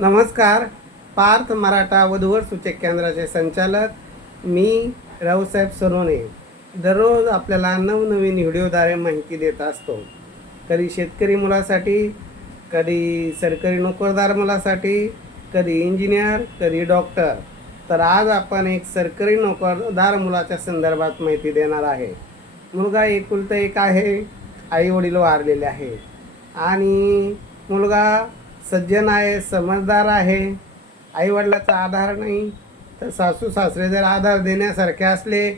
नमस्कार. पार्थ मराठा वधूवर सूचक केंद्राचे संचालक मी रावसाहेब सोनवणे. दररोज आपल्याला नवनवीन व्हिडिओद्वारे माहिती देत असतो. कधी शेतकरी मुलासाठी कधी सरकारी नोकरदार मुलासाठी कधी इंजिनियर कधी डॉक्टर. तर आज आपण एक सरकारी नोकरदार मुलाच्या संदर्भात माहिती देणार आहे. मुलगा एकुलता एक आहे आईवडील वारलेले आहे. आणि मुलगा सज्जन आहे समजदार आहे आईवडिलाचा आधार नाही तर सासू सासरे जर आधार देण्यासारखे असले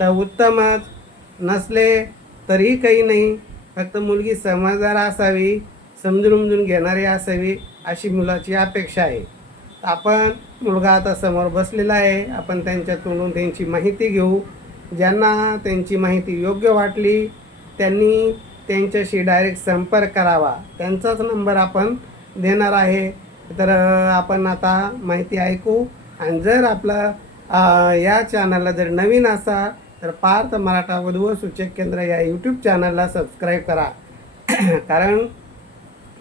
तर उत्तमच. नसले तरीही काही नाही. फक्त मुलगी समजदार असावी समजून उमजून घेणारी असावी अशी मुलाची अपेक्षा आहे. आपण मुलगा आता समोर बसलेला आहे. आपण त्यांच्या तोंडून त्यांची माहिती घेऊ. ज्यांना त्यांची माहिती योग्य वाटली त्यांनी त्यांच्याशी डायरेक्ट संपर्क करावा. त्यांचाच नंबर आपण देणार आहे. तर आपण आता माहिती ऐकू. आणि जर आपलं या चॅनलला जर नवीन असाल तर पार्थ मराठा वधू व सूचक केंद्र या यूट्यूब चॅनलला सबस्क्राईब करा. कारण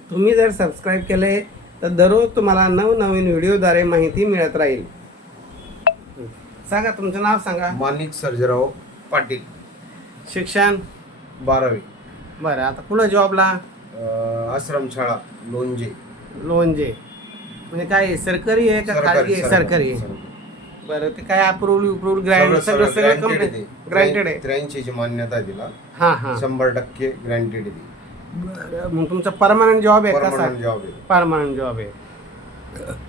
तुम्ही जर सबस्क्राईब केले तर दररोज तुम्हाला नवनवीन व्हिडिओद्वारे माहिती मिळत राहील. सांगा तुमचं नाव सांगा. माणिक सर्जेराव पाटील. शिक्षण. बारावी. बरं आता पुढं जॉबला आश्रमशाळा लोणजे. लोणजे. म्हणजे काय आहे, सरकारी आहे का खाजगी आहे? सरकारी आहे. बरं ते काय अप्रूव्ड अप्रूव्ड ग्रँड सगळं- सगळं कंप्लीट. ग्रँटेड आहे. त्र्याऐंशी ची मान्यता दिला हां हां. शंभर टक्के ग्रँटेड बरं मग तुमचा परमनंट जॉब आहे कसा परमनंट जॉब आहे. परमनंट जॉब आहे.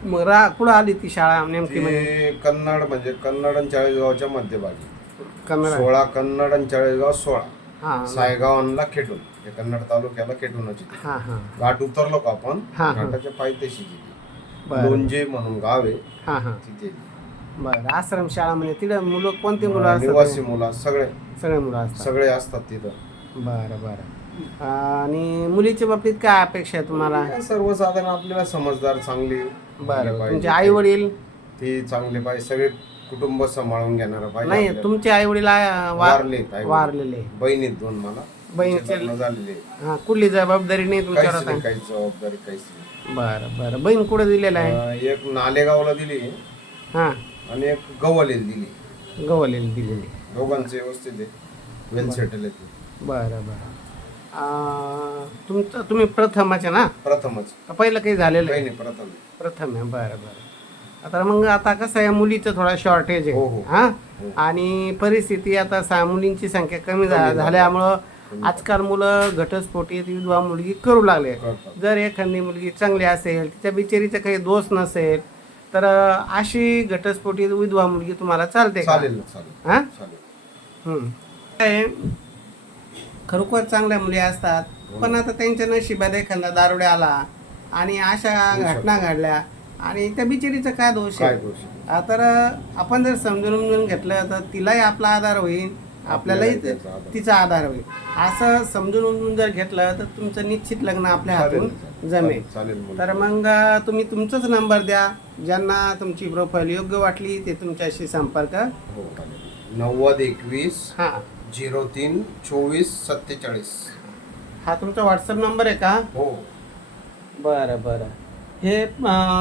मग रा कुठं आली ती शाळा नेमकी म्हणजे? ते कन्नड म्हणजे कन्नड आणि चाळीसगावच्या मध्यभागी. कन्नड. सोळा कन्नड आणि चाळीसगाव सोळा. हां. सायगाव आणला खेटून हे कन्नड तालुक्याला. हां हां. घाट उतरलो का आपण हा, हा. घाटाच्या पायथ्याशी गेली बरं. लोणजे म्हणून गाव आहे हां हां. तिथे बरं आश्रम शाळा म्हणजे तिथं मुलं कोणती मुलं निवासी असतात? मुलं सगळे. सगळे मुलं असतात. सगळे असतात तिथं. बरं बरं. आणि मुलीच्या बाबतीत काय अपेक्षा आहे तुम्हाला? काय सर्वसाधारण आपल्याला समजदार चांगली. बरं. पाहिजे. तुमचे आई वडील ती चांगली पाहिजे सगळे कुटुंब सांभाळून घेणार पाहिजे नाही आपल्याला. तुमचे आई वडील वारले. वारलेले. बहिणीत दोन मला. बहिणीचे- तिचे लग्न झालेले हा कुठली जबाबदारी नाही तुमच्यावर काहीच नाही आता? काही जबाबदारी काहीच नाही. बरं बरं. बहीण कुठे दिलेला आहे? अं, एक नालेगावला दिली. हां. आणि एक गवलेला दिली. गवलेली दिलेली. दोघांचे व्यवस्थित आहे. वेल सेटल आहे बरं बरं. आ, तुमचं तुम्ही प्रथमच आहे ना? प्रथमच. का पहिलं काही झालेलं आहे? बहिणी प्रथम. प्रथम आहे. बरं बरं. आता मग आता कसं आहे मुलीचं थोडा शॉर्टेज हो, आहे. हो. हां. हो. आणि परिस्थिती आता सा मुलींची संख्या कमी झा-. झाल्यामुळं आजकाल मुलं घटस्फोटी विधवा मुलगी करू लागले. जर एखादी मुलगी चांगली असेल तिच्या बिचारीचा काही दोष नसेल तर अशी घटस्फोटी विधवा मुलगी तुम्हाला चालते का? हां. काय? खरोखर चांगल्या मुली असतात पण आता त्यांच्या नशिबात एखादा दारुडे आला आणि अशा. घटना घडल्या आणि त्या बिचारीचा काय दोष आहे? तर आपण जर समजून घेतलं तर तिलाही आपला आधार होईल. आपल्यालाही. तिचा आधार होईल. असं समजून उमजून जर घेतलं तर तुमचं निश्चित लग्न आपल्या हातून जमेल. तर मग तुम्ही तुमचाच नंबर द्या. ज्यांना तुमची प्रोफाईल योग्य वाटली ते तुमच्याशी संपर्क हो नव्वद एकवीस हां. झिरो तीन चोवीस सत्तेचाळीस. हा तुमचा व्हॉट्सअप नंबर आहे का? हो. बरं बरं. हे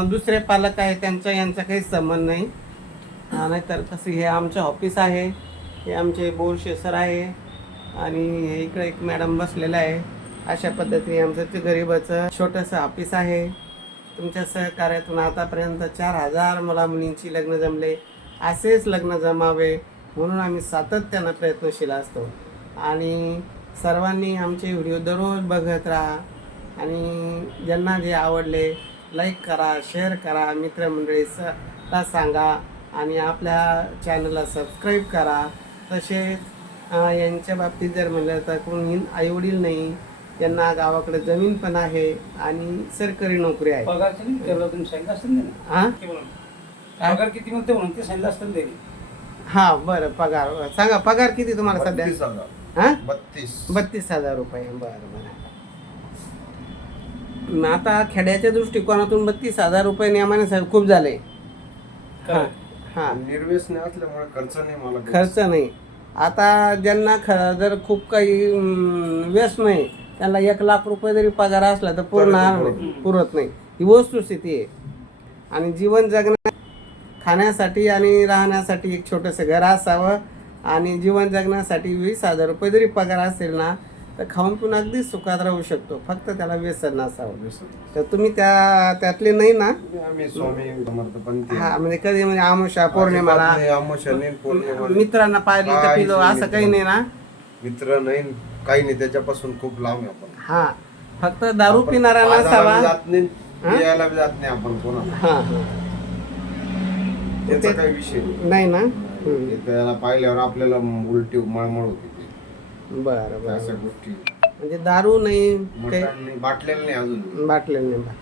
दुसरे पालक आहे त्यांचा यांचा काही संबंध नाही. नाहीतर कसं हे आमचं ऑफिस आहे. हे आमचे बोरशे सर आहे आणि हे इकडे एक मॅडम बसलेला आहे. अशा पद्धतीने आमचं ते गरिबाचं छोटंसं ऑफिस आहे. तुमच्या सहकार्यातून आतापर्यंत चार हजार मुला मुलींची लग्न जमले. असेच लग्न जमावे म्हणून आम्ही सातत्यानं प्रयत्नशील असतो. आणि सर्वांनी आमचे व्हिडिओ दररोज बघत राहा. आणि ज्यांना जे आवडले लाईक करा शेअर करा मित्रमंडळी स ला सांगा. आणि आपल्या चॅनलला सबस्क्राईब करा. तसेच अं, यांच्या बाबतीत जर म्हणलं तर कोणी आईवडील नाही त्यांना गावाकडे जमीन पण आहे आणि सरकारी नोकरी आहे. पगार किती तुम्ही सांगितलं असतं ना हां किती म्हणून? पगार किती म्हणते म्हणून ते सांगितलं असतं ना त्यांनी. हां बरं पगार. सांगा पगार किती तुम्हाला सध्या? बत्तीस हजार. हां बत्तीस. बत्तीस हजार रुपये बरं बरं. मग आता खेड्याच्या दृष्टिकोनातून बत्तीस हजार रुपये नियमाने साहेब खूप झाले. हां. हां. निर्व्यसनी असल्यामुळे खर्च नाही मला. खर्च नाही. आता ज्यांना ख जर खूप काही अं, व्यस्त नाही त्यांना एक लाख रुपये जरी पगार असला तर पूर्ण पुरत नाही. ही वस्तुस्थिती आहे. आणि जीवन जगण्या खाण्यासाठी आणि राहण्यासाठी एक छोटंसं घर असावं आणि जीवन जगण्यासाठी वीस हजार रुपये जरी पगार असेल ना तर खाऊन पिऊन अगदी सुखात राहू शकतो. फक्त त्याला व्यसन नसावं. तर तुम्ही त्या त्यातले नाही ना? आम्ही स्वामी हा म्हणजे कधी म्हणजे आमुषा पौर्णिमाला नाही. मित्रांना पाहिली तर पिलो असं काही नाही ना? मित्र नाही काही नाही. त्याच्यापासून खूप लांब आहे आपण. हा. फक्त दारू पिणारा बाजाराला नसावा. जात नाही बी जात नाही आपण कोणाला. हा त्याचा काही विषय नाही. नाही ना? हम्म. त्याला पाहिल्यावर आपल्याला उलटी मळमळ होती. बरं त्या अशा बरं गोष्टी. म्हणजे दारू नाही काही मटण नाही बाटलेलं नाही अजून. बाटले नाही बा-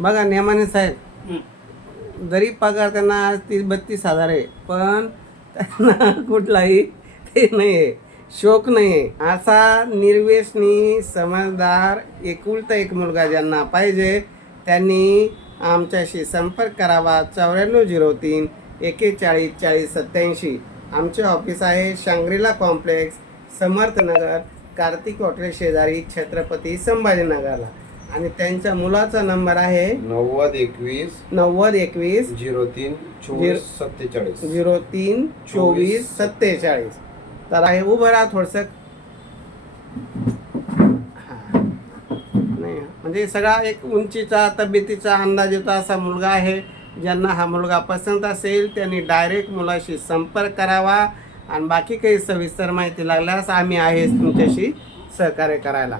बघा नेमाने साहेब हं. जरी पगार त्यांना आज तीस बत्तीस हजार आहे पण त्यांना कुठलाही ते नाही आहे. शोक नाही आहे. असा निर्वेशनी समजदार एकुलता एक मुलगा ज्यांना पाहिजे त्यांनी आमच्याशी संपर्क करावा. चौऱ्याण्णव झिरो तीन एकेचाळीस चाळीस सत्याऐंशी आमचे ऑफिस आहे Shangrila complex. Samarthnagar Kartik hotel शेजारी छत्रपती संभाजीनगरला. आणि त्यांच्या मुलाचा नंबर आहे नव्वद एकवीस नव्वद एकवीस झिरो तीन चोवीस सत्तेचाळीस. झिरो तीन चोवीस सत्तेचाळीस. तर आहे उभं राहा थोडस. नाही म्हणजे सगळा एक उंचीचा तब्येतीचा अंदाज येतो असा मुलगा आहे. ज्यांना हा मुलगा पसंत असेल त्यांनी डायरेक्ट मुलाशी संपर्क करावा. आणि बाकी काही सविस्तर माहिती लागल्यास आम्ही आहेच तुमच्याशी सहकार्य करायला.